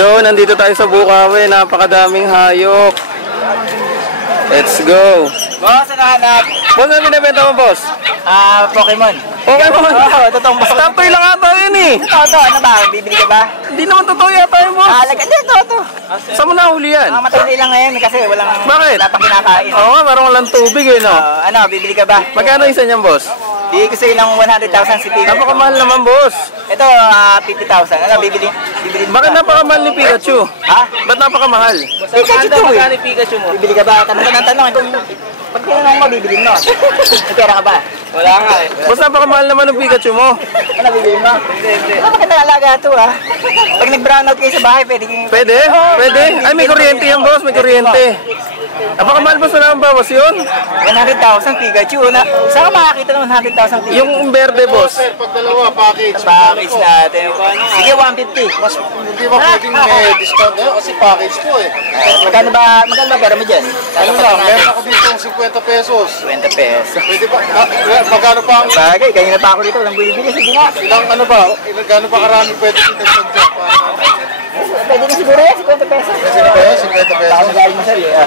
Yun, nandito tayo sa Bukawi. Napakadaming hayop. Let's go. Boss, ano hanap? Boss, ano binibenta mo, boss? Pokemon. Pokemon? Oo, totoong boss. Tampoy lang ata yun eh. Ito, ano ba? Bibili ka ba? Hindi naman totoo yata yun, boss. Ito. Saan mo nahuli yan? Matindi lang ngayon kasi walang... Bakit? Wala pang kinakain. Oo nga, parang walang tubig eh, no? Bibili ka ba? Magkano isa niyan, boss? Bibili ko sa'yo ng 100,000 si Pikachu. Napaka-mahal naman, boss. Ito, 50,000. Ano, bibili? Bakit napaka-mahal ni Pikachu? Ha? Ba't napaka-mahal? Pikachu to eh. Magkano Pikachu mo? Bibili ka ba? Tanong ka ng tanong. Pag tinanong mo, bibili mo. May pera ka ba? Wala nga eh. Boss, napaka-mahal naman ng Pikachu mo. Ano, bibili mo? Hindi. Ano magandang alaga ito ah. Pag nag-brownout kayo sa bahay, pwede kayong... Pwede? Pwede? Ay, may kuryente yan, boss. May kuryente. Napaka-mahal, boss. Wala ang bawas yun? 100,000 Pikachu. Saan ka makakita ng 100,000 Pikachu? Yung verde, boss. Pag dalawa, package. Package natin. Sige, 150. Mas hindi ba pwedeng discount ngayon kasi package ko eh. Magkano ba pera mo dyan? Ano lang, meron ako dito ng 50 pesos. 20 pesos. Pwede ba? Magkano pa ang... Bagay, kanina pa ako dito. Walang bibili. Sige nga. Ilang ano ba? Gano'n pa karami pwede discount dyan? Pwede na siguro yan, 50 pesos. Kasi na ba yun? 50 pesos? Baka magaling mo sa'yo eh.